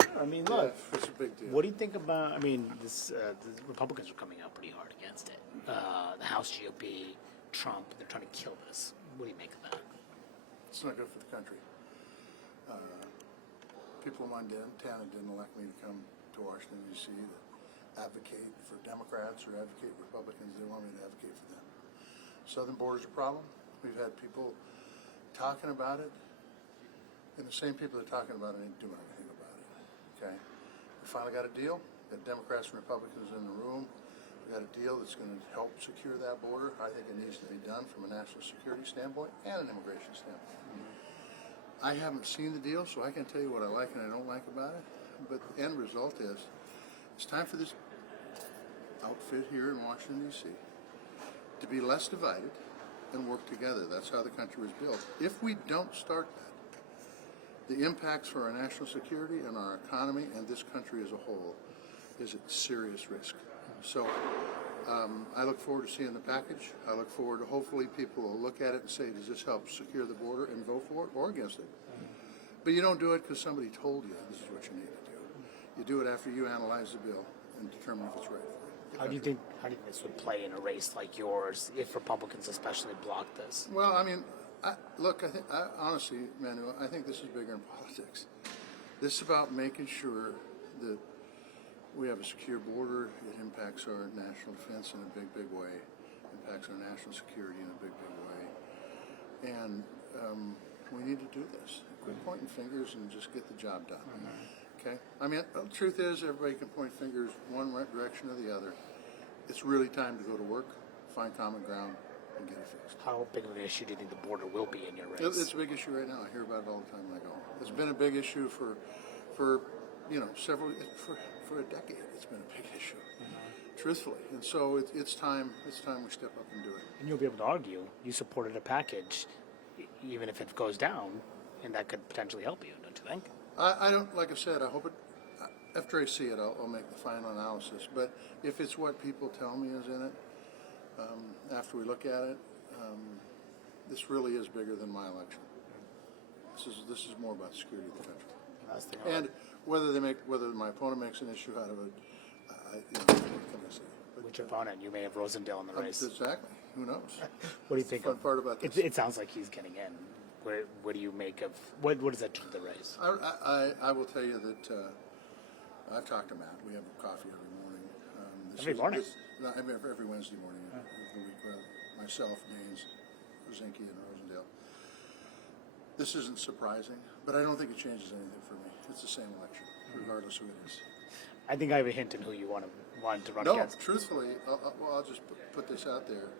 Sure. I mean, look, it's a big deal. what do you think about? I mean, the Republicans are coming out pretty hard against it. The House GOP, Trump, they're trying to kill this. What do you make of that? It's not good for the country. People in Montana didn't elect me to come to Washington, D.C. to advocate for Democrats or advocate Republicans. They want me to advocate for them. Southern border's a problem. We've had people talking about it, and the same people that are talking about it ain't doing anything about it. Okay? We finally got a deal. Got Democrats and Republicans in the room. We got a deal that's going to help secure that border. I think it needs to be done from a national security standpoint and an immigration standpoint. I haven't seen the deal, so I can tell you what I like and I don't like about it. But the end result is, it's time for this outfit here in Washington, D.C. to be less divided and work together. That's how the country was built. If we don't start that, the impacts for our national security and our economy and this country as a whole is at serious risk. So I look forward to seeing the package. I look forward to hopefully people will look at it and say, does this help secure the border, and vote for it or against it. But you don't do it because somebody told you this is what you need to do. You do it after you analyze the bill and determine if it's right for you. How do you think this would play in a race like yours if Republicans especially block this? Well, I mean, honestly, Manuel, I think this is bigger than politics. This is about making sure that we have a secure border. It impacts our national defense in a big, big way. Impacts our national security in a big, big way. And we need to do this. Quit pointing fingers and just get the job done. Okay? I mean, the truth is, everybody can point fingers one direction or the other. It's really time to go to work, find common ground, and get it fixed. How big of an issue do you think the border will be in your race? It's a big issue right now. I hear about it all the time when I go home. It's been a big issue for a decade. It's been a big issue, truthfully. And so it's time we step up and do it. And you'll be able to argue you supported a package, even if it goes down, and that could potentially help you, don't you think? I don't, like I said, I hope it, after I see it, I'll make the final analysis. But if it's what people tell me is in it, after we look at it, this really is bigger than my election. This is more about security of the country. And whether my opponent makes an issue out of it, what can I say? But, which opponent? You may have Rosendale in the race. Exactly. Who knows? What do you think? The fun part about this. It sounds like he's getting in. What do you make of what does that do to the race? I will tell you that I've talked to Matt. We have coffee every morning. Every morning? Every Wednesday morning of the week. Myself, Baines, Zinke, and Rosendale. This isn't surprising, but I don't think it changes anything for me. It's the same election, regardless of who it is. I think I have a hint in who you want to run No, against. truthfully, I'll just put this out there.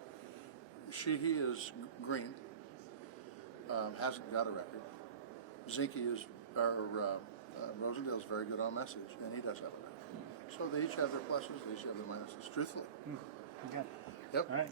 He is green, hasn't got a record. Zinke Rosendale is very good on message, and he does have a record. So they each have their pluses, they each have their minuses, truthfully. Okay. Yep. All right.